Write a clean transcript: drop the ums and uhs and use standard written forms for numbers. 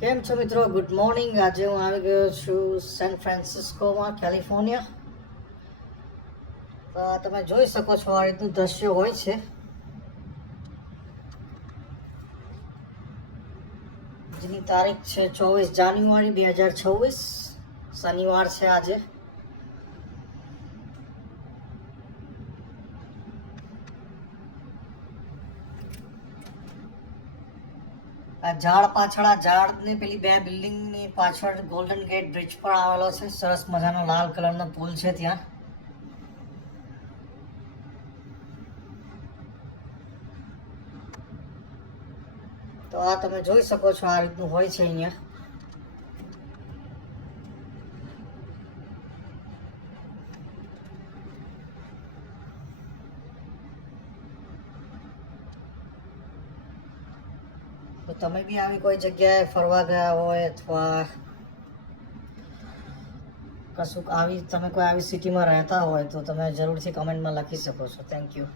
કેમ છો મિત્રો? Good morning. આજે હું આવી ગયો છું સેન ફ્રાન્સિસ્કોમાં, કેલિફોર્નિયા. તો તમે જોઈ શકો છો આ રીતનું દ્રશ્ય હોય છે. જેની તારીખ છે 24 જાન્યુઆરી 2026, શનિવાર છે આજે. આ ઝાડ પાછળ, આ ઝાડને પેલી બે બિલ્ડિંગની પાછળ ગોલ્ડન ગેટ બ્રિજ પર આવેલો છે. સરસ મજાનો લાલ કલરનો પુલ છે ત્યાં. તો આ તમે જોઈ શકો છો આ રીતનું હોય છે અહીંયા. તો તમે બી આવી કોઈ જગ્યાએ ફરવા ગયા હોય અથવા કશું આવી તમે કોઈ આવી સિટીમાં રહેતા હોય તો તમે જરૂરથી કમેન્ટમાં લખી શકો છો. Thank you.